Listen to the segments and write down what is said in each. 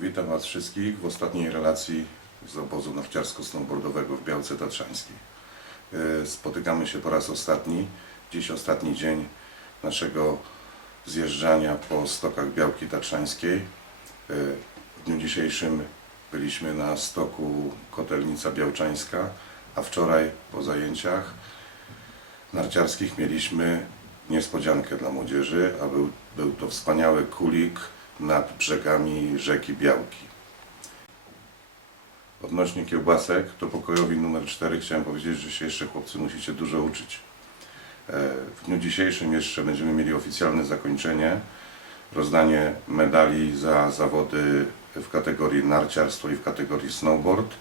Witam Was wszystkich w ostatniej relacji z obozu narciarsko-snowboardowego w Białce Tatrzańskiej. E, Spotykamy się po raz ostatni, dziś ostatni dzień naszego zjeżdżania po stokach Białki Tatrzańskiej. E, W dniu dzisiejszym byliśmy na stoku Kotelnica Białczańska, a wczoraj po zajęciach narciarskich mieliśmy niespodziankę dla młodzieży, a był, był to wspaniały kulik nad brzegami rzeki Białki. Odnośnie kiełbasek, to pokojowi numer 4 chciałem powiedzieć, że się jeszcze chłopcy musicie dużo uczyć. E, W dniu dzisiejszym jeszcze będziemy mieli oficjalne zakończenie, rozdanie medali za zawody w kategorii narciarstwo i w kategorii snowboard.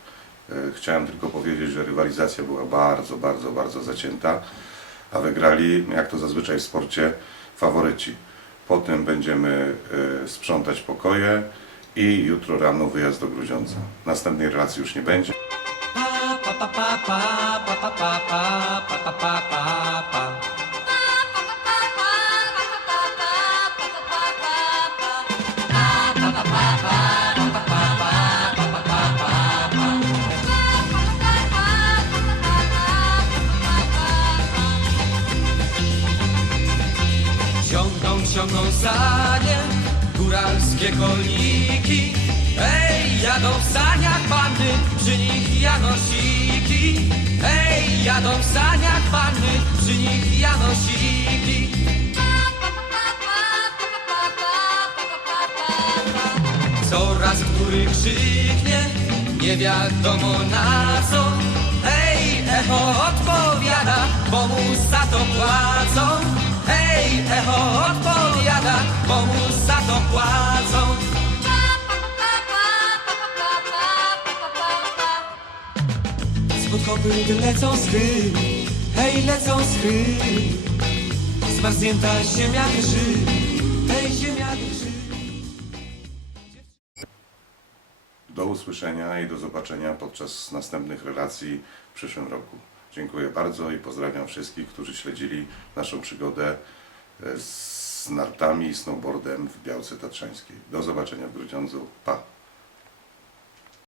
E, Chciałem tylko powiedzieć, że rywalizacja była bardzo, bardzo, bardzo zacięta, a wygrali, jak to zazwyczaj w sporcie, faworyci. Potem będziemy e, sprzątać pokoje i jutro rano wyjazd do Grudziądza. Następnej relacji już nie będzie. Ciągną, ciągną sanie, góralskie koliki Ej, jadą w saniach panny, przy nich janosiki. Ej, jadą w saniach panny, przy nich janosiki. Coraz który krzyknie, nie wiadomo na co płacą. Spod lecą schry, hej, lecą schry Zmarznięta ziemia drży, hej, ziemia drży. Do usłyszenia i do zobaczenia podczas następnych relacji w przyszłym roku. Dziękuję bardzo i pozdrawiam wszystkich, którzy śledzili naszą przygodę e, z nartami i snowboardem w Białce Tatrzańskiej. Do zobaczenia w Grudziądzu. Pa!